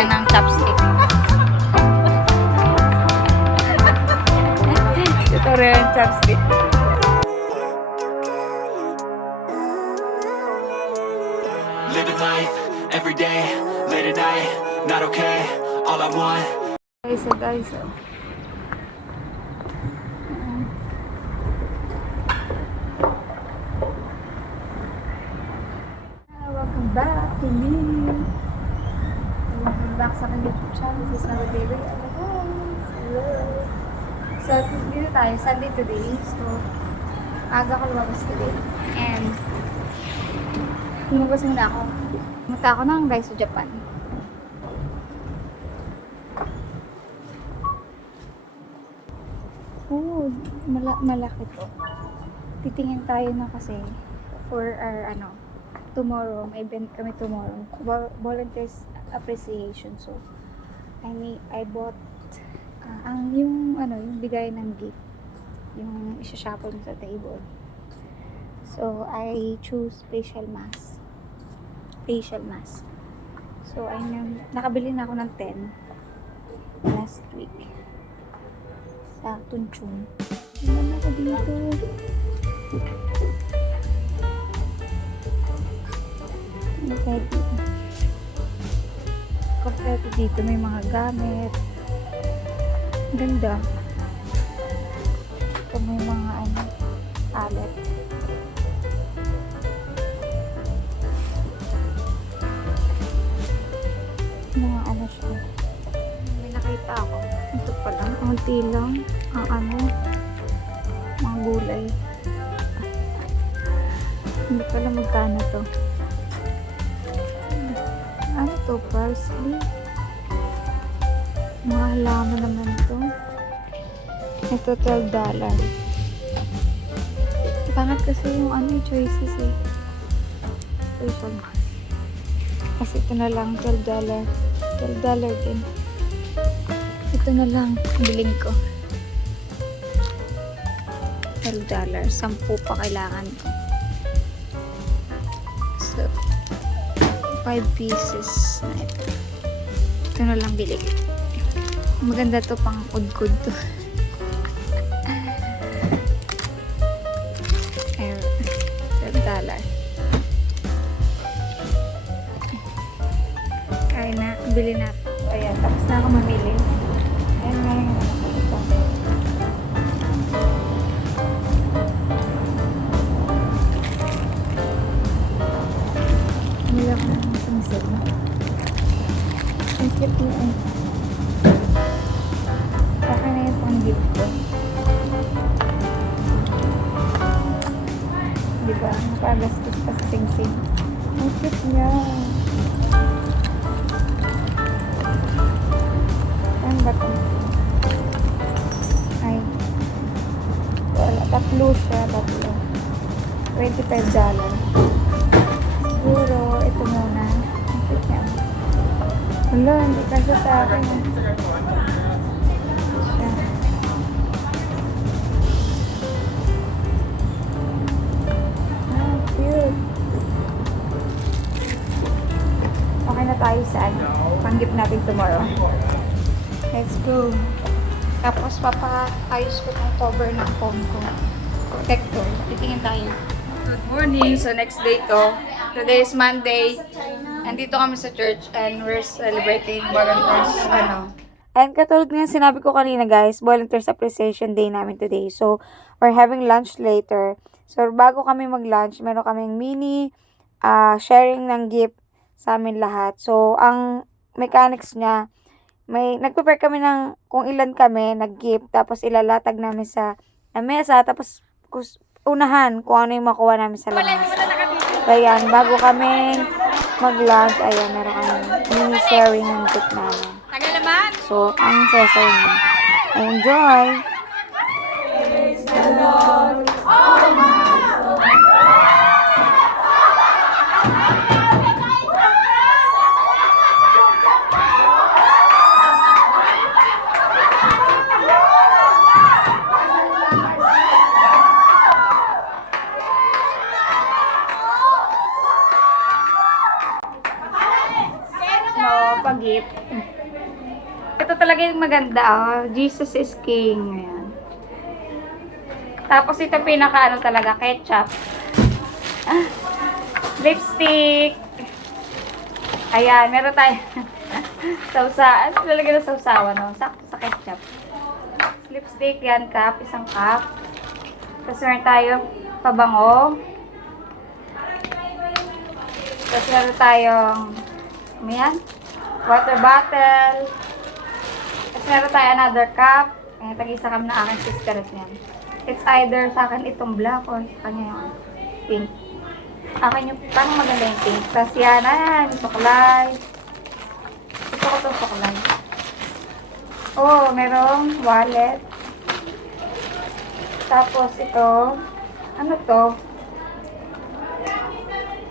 sila ng chopstick. Tutorial ng chopstick. Living life every day, late at night, not okay. All I want. Guys. Welcome back to me. Welcome back sa aking YouTube channel. This is my baby. Hello. So, dito tayo. Sunday today. So, aga ko lumabas today. And, lumabas muna ako. Pumunta ako ng Daiso, Japan. Oh, malaki to. Titingin tayo na kasi for our tomorrow, may event kami tomorrow. Volunteers appreciation. So, I bought yung bigay ng gift. Yung isa-shuffle sa table. So, I choose facial mask. So, nakabili na ako ng 10 last week. Sa Tunchung. Naman ako dito. Kompleto dito. May mga gamit. Ganda. Ito may mga alat. Mga siya. May nakita ako. Ito pala. Kunti lang. Mga gulay. Hindi pala magkano to. Ano to? Parsley. Mga halaman naman to. Ito $12. Pangat kasi yung choices eh. Facial mask. Kasi ito na lang $12. $12 din. Ito na lang biling ko. $12. 10 pa kailangan ko. So, 5 pieces na ito. Ito na lang bili. Maganda to, pang kudkud to. Ayun. $12. Kaya na, bili na. Ayan, tapos na ako mamili. Ayan na yung ito. Nila ko ng sumisid na. Ang cute na eh. Okay na yung pang gift ko. Diba? Nakagastos pa sa sing-sing. Ang cute niya. Ano ba ito? Ay. Wala. Tatlo siya. $25. Siguro, ito muna. Ang cute niya. Wala, hindi kasi sa akin. Siya. Cute. Okay na tayo sa panggip natin tomorrow. Let's go. Tapos papaayos ko ng cover ng phone ko. Protector. Titingin tayo. Good morning. So next day to. Today is Monday. Andito kami sa church and we're celebrating volunteers And katulad nga sinabi ko kanina guys, Volunteers Appreciation Day namin today. So we're having lunch later. So bago kami mag-lunch, meron kaming mini sharing ng gift sa amin lahat. So ang mechanics niya, nag-prepare kami ng kung ilan kami nag-gift, tapos ilalatag namin sa mesa, tapos unahan kung ano yung makuha namin sa lamesa. So ayan, bago kami mag-lunch, ayan, meron kami mini sharing ng gift namin. So, ang sesay niya. Enjoy! Praise the Lord, gift. Ito talaga yung maganda, oh. Jesus is King. Ayan. Tapos ito pinaka ano talaga, ketchup. Lipstick. Ayan, meron tayo. Sausa. Ano talaga na sausawan, no? Sakto sa ketchup. Lipstick, yan, cup. Isang cup. Tapos meron tayo pabango. Tapos meron tayong ano yan? Water bottle. Tapos meron tayo another cup. Ayan, tag-isa kami na aking sister niyan. It's either sa akin itong black or sa kanya yung pink. Akin yung parang maganda yung pink. Tapos yan, ayan, suklay. Gusto ko itong suklay. Oh, merong wallet. Tapos ito, ano to?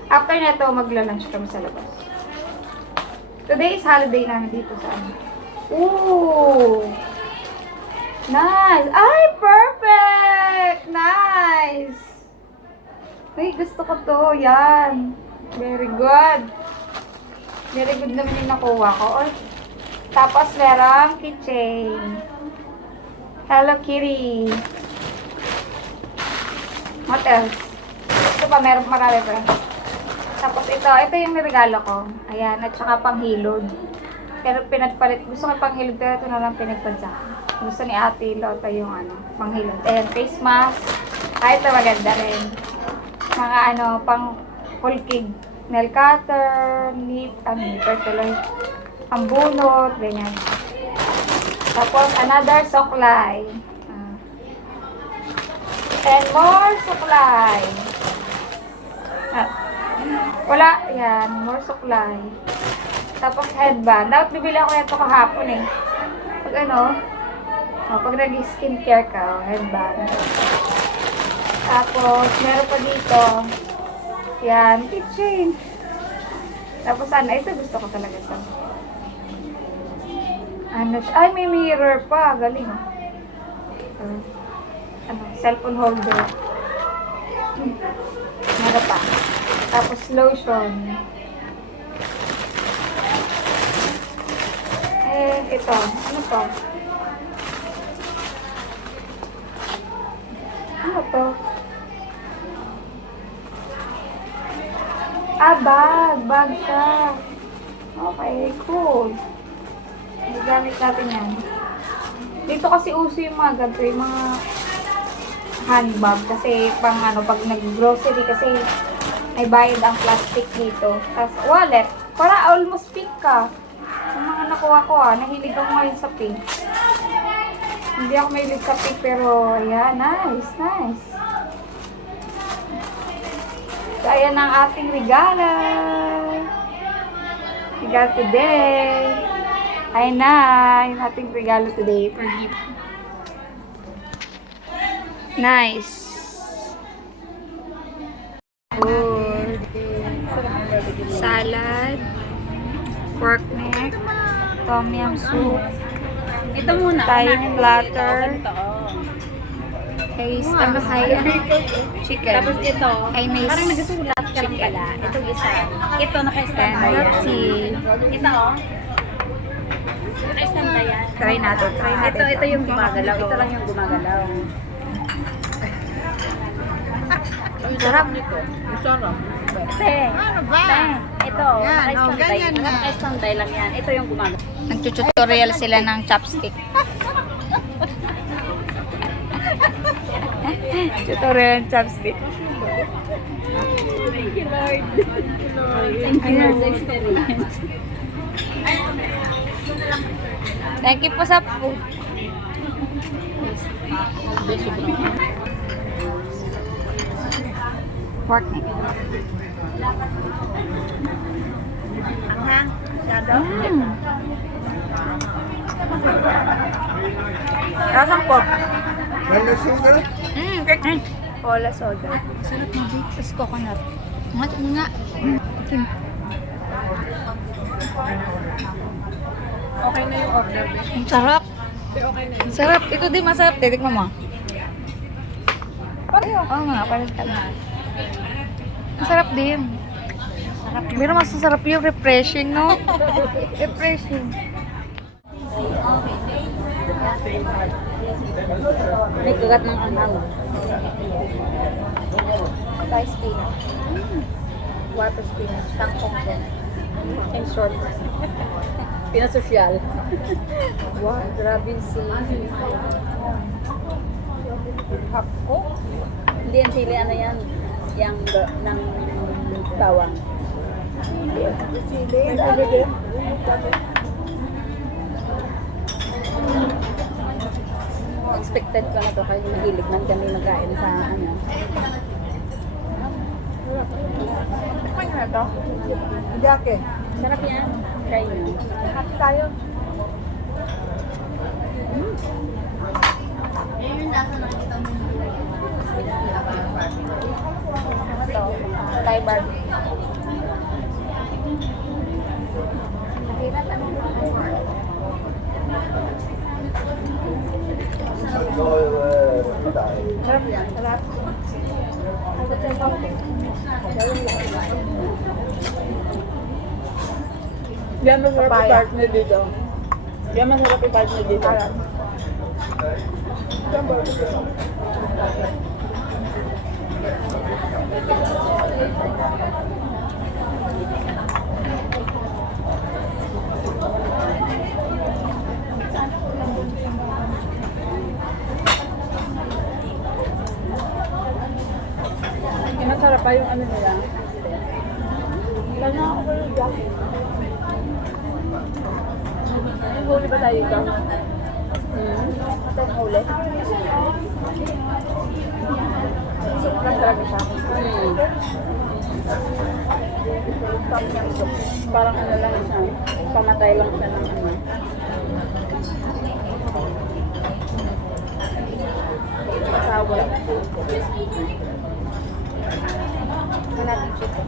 After na ito, magla-lunch kami sa labas. Today is holiday namin dito sa ano. Ooh! Nice! Ay, perfect! Nice! Uy, gusto ko to. Yan. Very good. Very good naman yung nakuha ko. Oy. Tapos, merong keychain. Hello Kitty. What else? Ito pa, meron marami pa. Tapos ito yung niregalo ko. Ayan, at saka panghilod. Pero pinagpalit, gusto ko panghilod, pero ito na lang pinagpalit sa akin. Gusto ni Ate Lota yung ano, panghilod. Ayan, face mask. Ay, ito maganda rin. Mga ano, pang hulkig. Nail cutter, nipper tuloy. Pambunot, ganyan. Tapos, another suklay. And more suklay. Wala, yan, more suklay. Tapos headband. Dapat bibili ako ito kahapon eh. Pag ano, pag nag-skincare ka, headband. Tapos, meron pa dito. Yan, keychain. Tapos ano, ito gusto ko talaga ito. Ano, ay, may mirror pa. Galing oh. Ano, cellphone holder. Meron pa. Tapos lotion. Ito. Ano to? Ano to? Bag. Bag siya. Okay, cool. Gamit natin yan. Dito kasi uso yung mga ganito, yung mga handbag. Kasi pang ano, pag nag-grocery kasi may bayad ang plastic dito. Tapos wallet. Para almost pink ka. Yung mga nakuha ko nahilig ako ngayon sa pink. Hindi ako mahilig sa pink pero ayan, nice, nice. So ayan ang ating regalo. Regalo today. Ayan na, yung ating regalo today for gift. Nice. Good. Salad. Pork neck. Tom yum soup. Ito muna. Thai platter. Kay chicken. Tapos ito, Ay, nice. parang nagsusulat ka lang pala. Itong isa. Ito, naka-standby yan. Ito, naka-standby yan. Try natin. Ito yung gumagalaw. Ito lang yung gumagalaw. Sarap. Sarap. Ano ba? Ito, naka-standby lang yan. Ito yung gumagalaw. Nagtututorial sila ng chopstick. Tutorial ng chopstick. Thank you, Lord. Thank you, Lord. Experience. Thank you po sa food. Pork neck. Rasang pork. Wala sugar? Cola soda. Sarap ng beef. Tapos coconut. Nga. Okay na yung order. Ang sarap. Sarap. Ito din masarap. Titikman mo. Oo nga, palit ka na. Masarap din. Pero mas masarap yung refreshing, no? Refreshing. May kagat ng anghang. Thai spinach. Water spinach. Tangkong ko. In short. Pinasosyal. Wow, grabe si... Hapko. Hindi yan sili, ano yan? Yang ng bawang. Chili. Expected ko na to kasi mahilig man kami magkain sa ano. Tikman nyo na to. Jake. Sarap yan. Try nyo. Happy tayo. Ano to? Thai barbecue. Mahirap ano? Sarap yan. Sarap. Yan masarap i-partner dito. Yan masarap i-partner dito. Yung masarap pa yung ano nila. Lalo ako yung jack. Huli ba tayo ito? Ito ang huli. Soup lang talaga siya. Top ng soup. Parang ano lang siya. Pamatay lang siya ng ano. Asawa. Wala din chicken.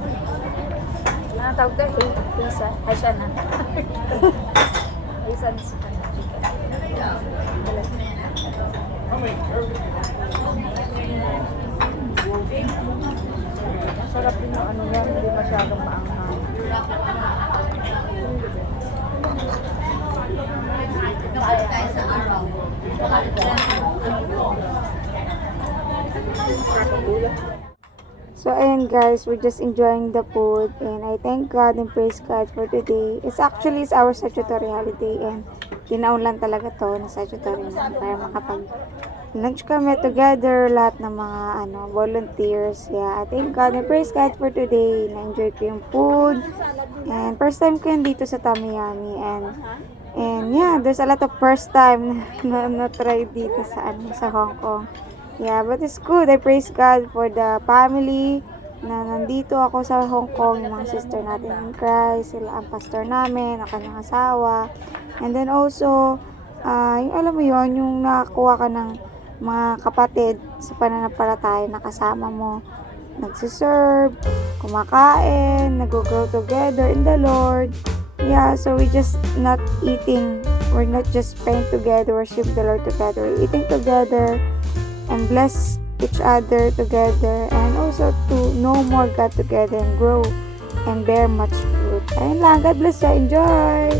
Ano tawag ka? Pizza. Ay, siya na. Pizza na sa kanya chicken. Sarap din yung ano yan. Hindi masyadong maanghang. So ayan guys, we're just enjoying the food and I thank God and praise God for today. It's actually our statutory holiday and tinaon lang talaga to na statutory na para makapag lunch kami together, lahat ng mga volunteers. Yeah, I thank God and praise God for today. Na-enjoy ko yung food and first time ko yun dito sa Tamiyami and yeah, there's a lot of first time na try dito sa Hong Kong. Yeah, but it's good. I praise God for the family na nandito ako sa Hong Kong, yung mga sister natin in Christ, sila ang pastor namin, ang kanyang asawa. And then also, yung alam mo yon, yung nakakuha ka ng mga kapatid sa pananampalataya na kasama mo, nagsiserve, kumakain, nag-grow together in the Lord. Yeah, so we just not eating, we're not just praying together, worship the Lord together, we're eating together, and bless each other together and also to know more God together and grow and bear much fruit. Ayun lang. God bless you. Enjoy!